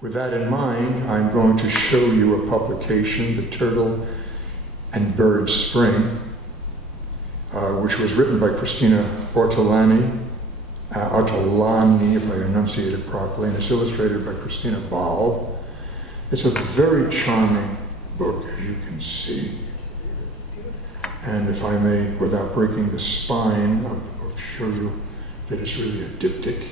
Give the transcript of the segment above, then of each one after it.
With that in mind, I'm going to show you a publication, The Turtle and Bird Spring, which was written by CHRISTINA Ortolani, if I enunciate it properly, and it's illustrated by Christina Ball. It's a very charming book, as you can see. And if I may, without breaking the spine of the book, show you that it's really a diptych.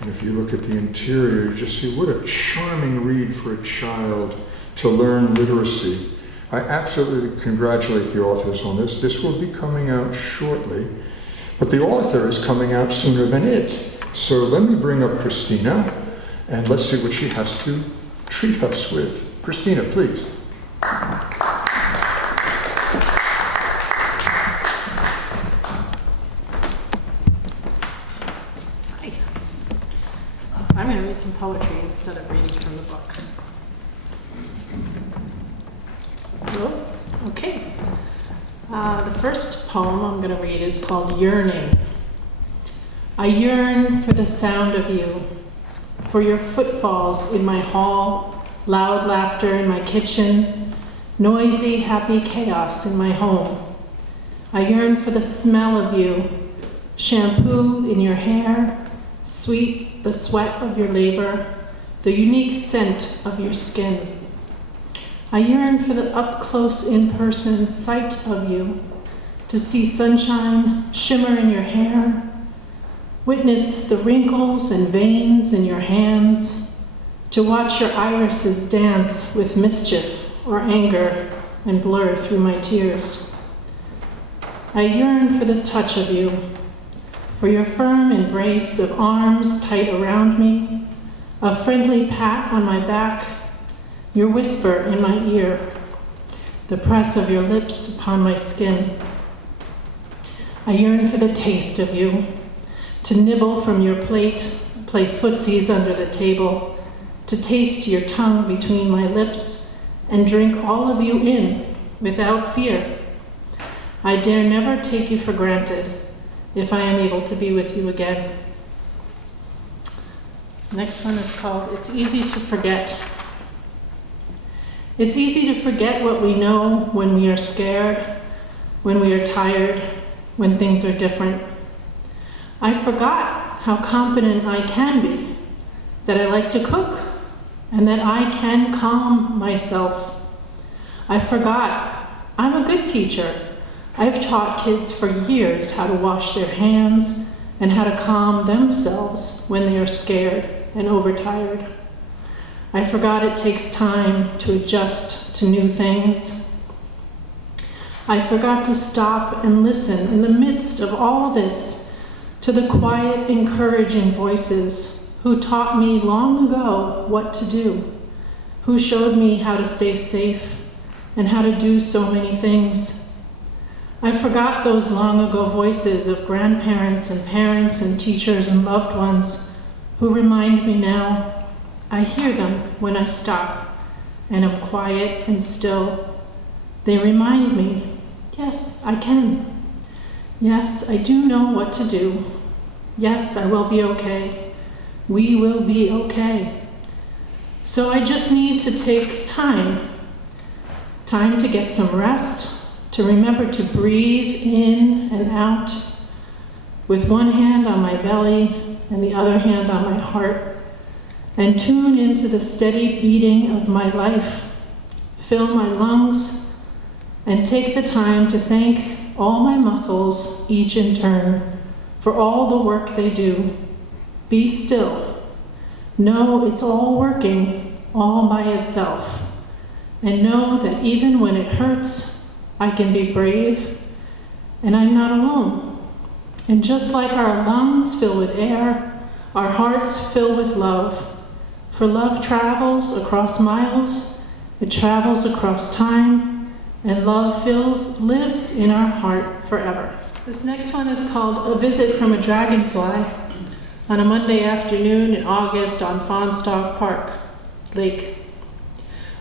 And if you look at the interior, you just see what a charming read for a child to learn literacy. I absolutely congratulate the authors on this. This will be coming out shortly, but the author is coming out sooner than it. So let me bring up CHRISTINA, and let's see what she has to treat us with. CHRISTINA, please. I'm going to read some poetry instead of reading from the book. Oh, okay. The first poem I'm going to read is called Yearning. I yearn for the sound of you, for your footfalls in my hall, loud laughter in my kitchen, noisy, happy chaos in my home. I yearn for the smell of you, shampoo in your hair, sweet the sweat of your labor, the unique scent of your skin. I yearn for the up-close, in-person sight of you, to see sunshine shimmer in your hair, witness the wrinkles and veins in your hands, to watch your irises dance with mischief or anger and blur through my tears. I yearn for the touch of you, for your firm embrace of arms tight around me, a friendly pat on my back, your whisper in my ear, the press of your lips upon my skin. I yearn for the taste of you, to nibble from your plate, play footsies under the table, to taste your tongue between my lips, and drink all of you in without fear. I dare never take you for granted, if I am able to be with you again. Next one is called It's Easy to Forget. It's easy to forget what we know when we are scared, when we are tired, when things are different. I forgot how confident I can be, that I like to cook, and that I can calm myself. I forgot I'm a good teacher. I've taught kids for years how to wash their hands and how to calm themselves when they are scared and overtired. I forgot it takes time to adjust to new things. I forgot to stop and listen in the midst of all this to the quiet, encouraging voices who taught me long ago what to do, who showed me how to stay safe and how to do so many things. I forgot those long ago voices of grandparents and parents and teachers and loved ones who remind me now. I hear them when I stop and am quiet and still. They remind me, yes, I can. Yes, I do know what to do. Yes, I will be okay. We will be okay. So I just need to take time to get some rest, to remember to breathe in and out with one hand on my belly and the other hand on my heart, and tune into the steady beating of my life, fill my lungs, and take the time to thank all my muscles, each in turn, for all the work they do. Be still. Know it's all working all by itself, and know that even when it hurts, I can be brave, and I'm not alone. And just like our lungs fill with air, our hearts fill with love. For love travels across miles, it travels across time, and love lives in our heart forever. This next one is called A Visit from a Dragonfly, on a Monday afternoon in August on Fawnstalk Park Lake.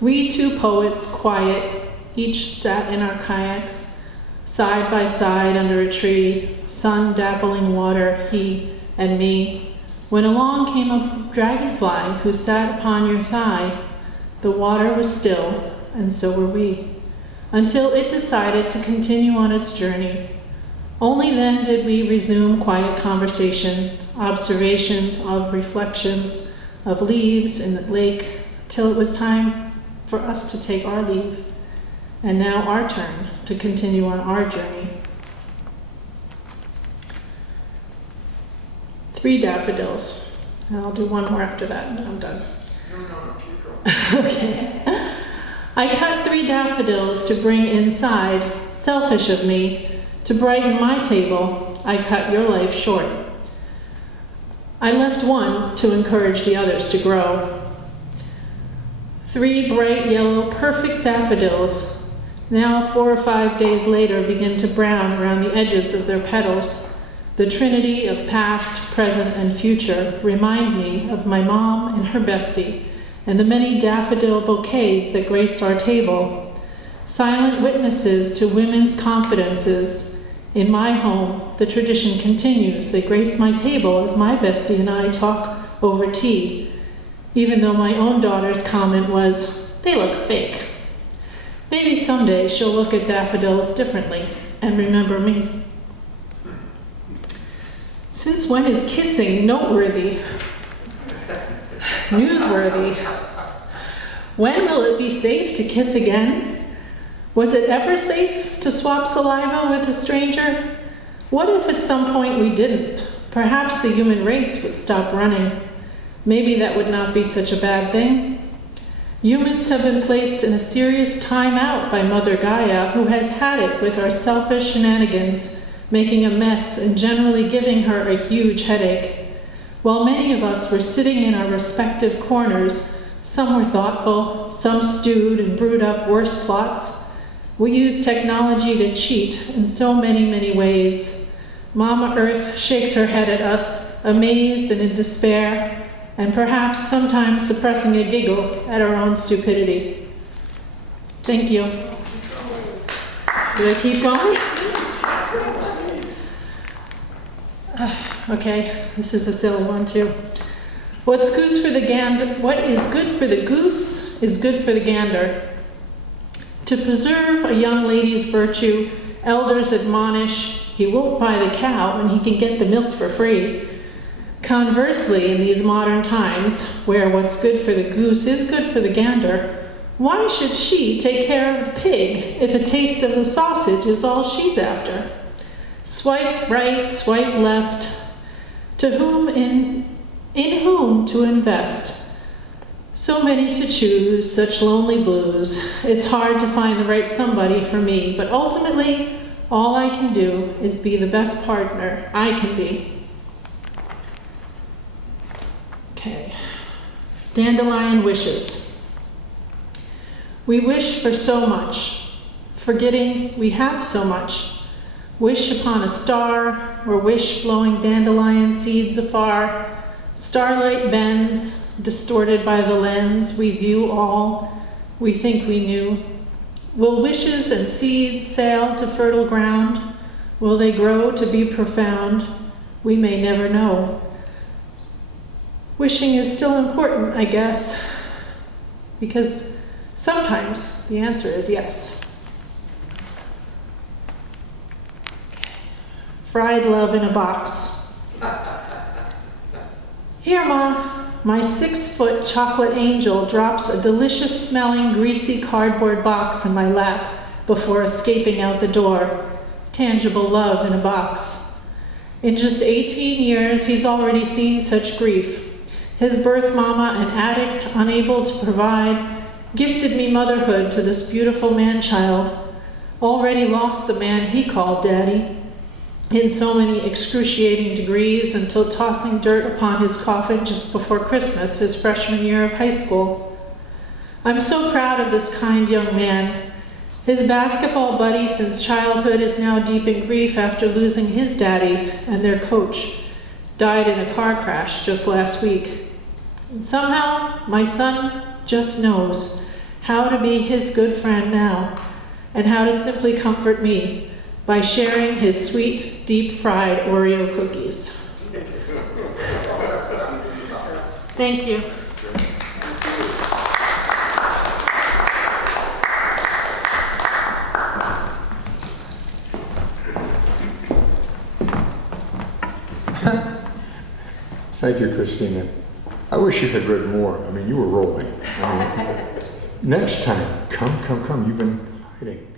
We two poets, quiet, each sat in our kayaks, side by side under a tree, sun dappling water, he and me, When along came a dragonfly who sat upon your thigh, the water was still, and so were we, until it decided to continue on its journey. Only then did we resume quiet conversation, observations of reflections of leaves in the lake, till it was time for us to take our leave, and now our turn to continue on our journey. 3 daffodils. And I'll do one more after that, and then I'm done. No, keep going. Okay. I cut 3 daffodils to bring inside. Selfish of me. To brighten my table, I cut your life short. I left one to encourage the others to grow. 3 bright yellow, perfect daffodils, now 4 or 5 days later, begin to brown around the edges of their petals. The trinity of past, present, and future remind me of my mom and her bestie, and the many daffodil bouquets that graced our table. Silent witnesses to women's confidences. In my home, the tradition continues. They grace my table as my bestie and I talk over tea, even though my own daughter's comment was, "They look fake." Maybe someday she'll look at daffodils differently and remember me. Since when is kissing noteworthy? Newsworthy? When will it be safe to kiss again? Was it ever safe to swap saliva with a stranger? What if at some point we didn't? Perhaps the human race would stop running. Maybe that would not be such a bad thing. Humans have been placed in a serious timeout by Mother Gaia, who has had it with our selfish shenanigans, making a mess and generally giving her a huge headache. While many of us were sitting in our respective corners, some were thoughtful, some stewed and brewed up worse plots. We use technology to cheat in so many, many ways. Mama Earth shakes her head at us, amazed and in despair, and perhaps sometimes suppressing a giggle at our own stupidity. Thank you. Did I keep going? Okay, this is a silly one too. What is good for the goose is good for the gander. To preserve a young lady's virtue, elders admonish he won't buy the cow when he can get the milk for free. Conversely, in these modern times, where what's good for the goose is good for the gander, why should she take care of the pig if a taste of the sausage is all she's after? Swipe right, swipe left, to whom in whom to invest. So many to choose, such lonely blues. It's hard to find the right somebody for me, but ultimately, all I can do is be the best partner I can be. Okay. Dandelion Wishes. We wish for so much, forgetting we have so much. Wish upon a star, or wish blowing dandelion seeds afar. Starlight bends, distorted by the lens, we view all we think we knew. Will wishes and seeds sail to fertile ground? Will they grow to be profound? We may never know. Wishing is still important, I guess, because sometimes the answer is yes. Fried love in a box. Here, Ma, my 6-foot chocolate angel drops a delicious smelling, greasy cardboard box in my lap before escaping out the door. Tangible love in a box. In just 18 years, he's already seen such grief. His birth mama, an addict, unable to provide, gifted me motherhood to this beautiful man-child. Already lost the man he called daddy, in so many excruciating degrees, until tossing dirt upon his coffin just before Christmas, his freshman year of high school. I'm so proud of this kind young man. His basketball buddy since childhood is now deep in grief after losing his daddy, and their coach died in a car crash just last week. And somehow, my son just knows how to be his good friend now, and how to simply comfort me by sharing his sweet, deep-fried Oreo cookies. Thank you. Thank you, Christina. I wish you had read more. I mean, you were rolling. I mean, next time, come. You've been hiding.